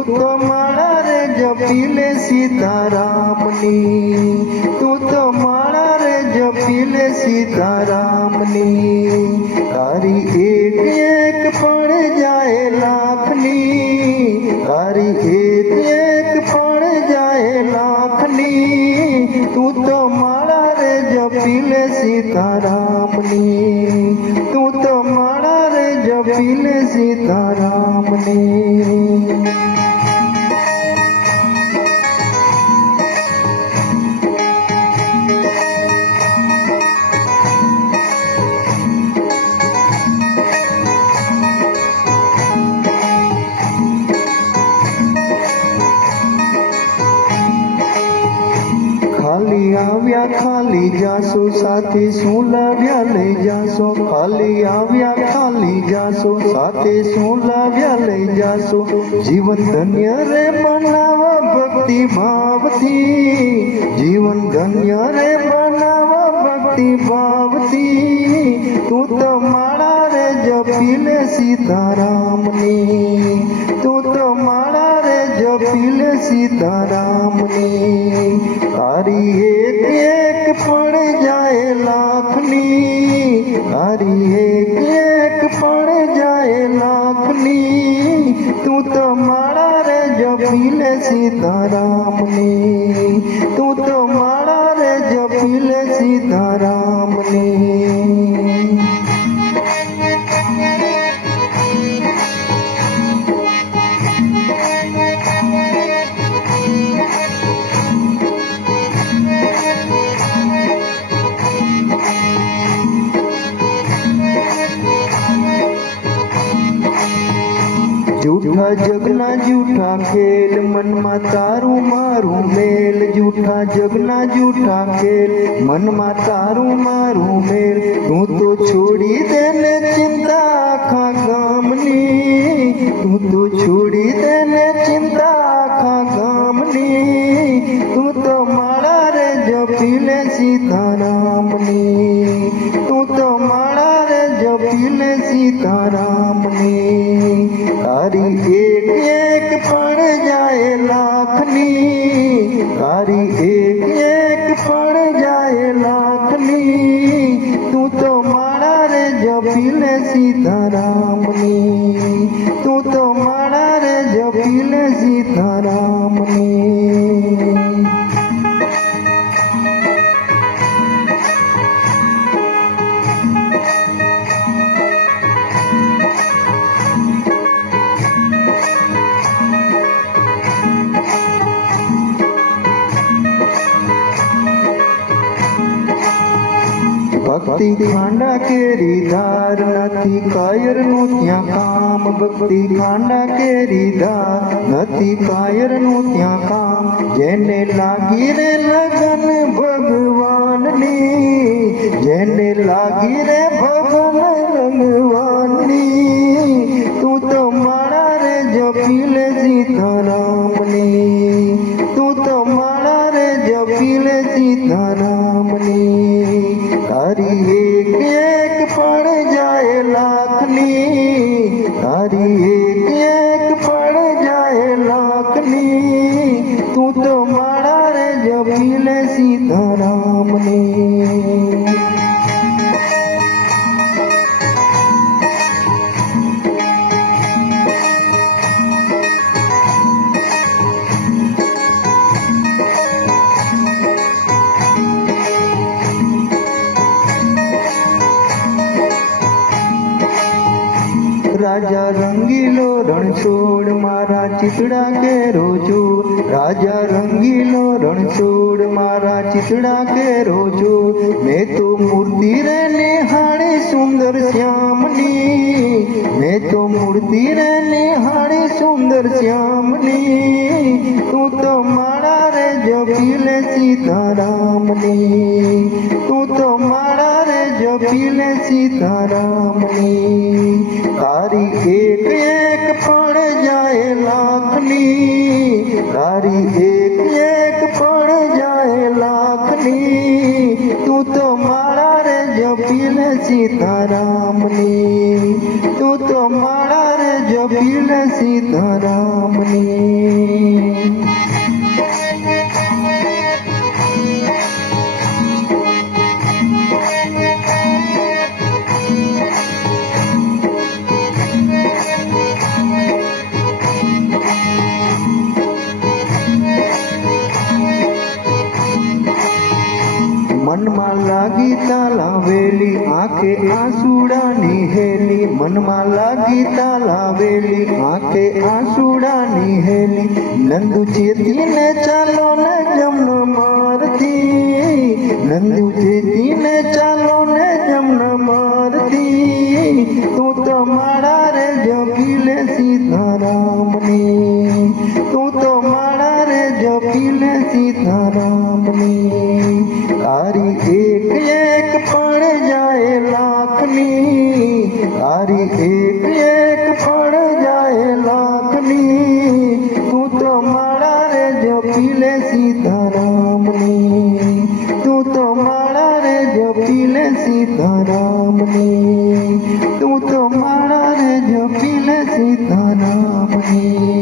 તું તો માળા રે જપી લે સીતારામની, તું તો માળા રે જપી લે સીતારામની, તારી એક એક પણ જાય લાખની, તારી એક એક પણ જાય લાખની, તું તો માળા રે જપી લે સીતારામની, તું તો માળા રે જપી લે સીતારામની। ખાલી આવ્યા ખાલી જાશો, સાથે શું લાવ્યા લઈ જાશો, ખાલી આવ્યા ખાલી જાશો, સાથે શું લાવ્યા લઈ જાશો, જીવન ધન્ય રે બનાવો ભક્તિ ભાવથી, જીવન ધન્ય રે બનાવો ભક્તિ ભાવથી, તું તો માળા રે જપી લે સીતારામની, તું તો માળા રે જપી લે સીતારામની, તારી એક એક પણ જાય લાખની, તારી એક એક પણ જાય લાખની, તું તો માળા રે જપી લે સીતારામની, તું તો માળા રે જપી લે સીતારામની। जूठा जगना जूठा खेल, मन मा तारू मारू मेल, जूठा जगना जूठा खेल, मन मा तारू मारू मेल, तू तो छोड़ी देने चिंता आखा गामनी, तू तो छोड़ी देने चिंता आखा गामनी, तू तो माळा रे जपी ले सीतारामनी, तू तो माळा रे जपी ले सीतारामनी, तारी एक एक पण जाए लाखनी, तारी एक एक पण जाए लाखनी, तू तो माळा रे जपी ले सीतारामनी, तू तो माळा रे जपी ले सीतारामनी। भक्ति खांडा केरी धार, नथी कायर नु त्या काम, भक्ति खांडा केरी धार, नथी कायर नु त्या काम, जेने लागी रे लगन भगवान नी, जेने लागी रे भगवान नी, तू तो माळा रे जपी ले सीतारामनी, तू तो माळा रे जपी ले सीतारामनी, तारी एक एक पण जाए लाखनी, तारी एक एक पण जाए लाखनी, तू तो माळा रे जपी ले सीतारामनी। राजा रंगीलो रणछोड़ मारा चितड़ा के रोजो, राजा रंगीलो रणछोड़ मारा चितड़ा के रोजो, मैं तो मूर्ति रे निहाळे सुंदर श्यामनी, मैं तो मूर्ति रे निहाळे सुंदर श्यामनी, तू तो माळा रे जपी ले सीतारामनी, तू तो माळा रे जपी ले सीतारामनी, तारी एक एक पण जाए लाखनी, तारी एक एक पण जाए लाखनी, तू तो माळा रे जपी ले सीतारामनी, तू तो माळा रे जपी જપી લે સીતારામની. મનમાં લાગી તાલાવેલી આંખે આંસુડાની હેલી. મનમાં લાગી તાલાવેલી આંખે આંસુડાની હેલી. નંદુ ચેતીને ચાલો ને જમન મારતી. નંદુ ચેતીને ચાલો ને જમન મારતી. તું તો મારા રે જપી લે સીતારામની. તું તો મારા રે જપી લે સીતારામની. તારી એક એક પણ જાય લાખની. તારી એક એક પણ જાય લાખની. તું તો મારા રે જપી લે સીતારામની. તું તો મારા રે જપી લે સીતારામની. તું તો મારા રે જપી લે સીતારામની.